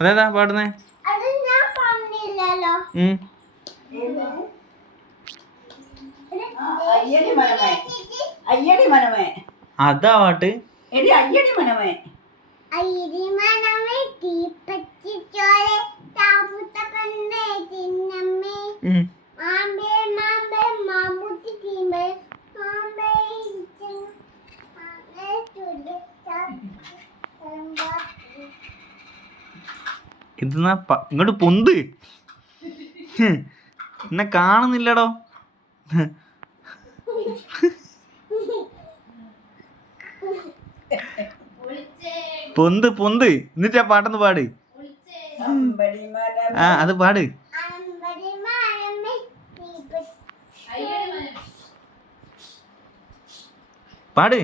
അതേതാ പാടുന്നേ? അതാ പാട്ട്. ഇതെന്നാ ഇങ്ങോട്ട് പൊന്ത്. എന്നെ കാണുന്നില്ലടോ. പൊന്ത് പൊന്ത്. എന്നിട്ട് ആ പാട്ടൊന്ന് പാട്. ആ അത് പാട്. പാട്.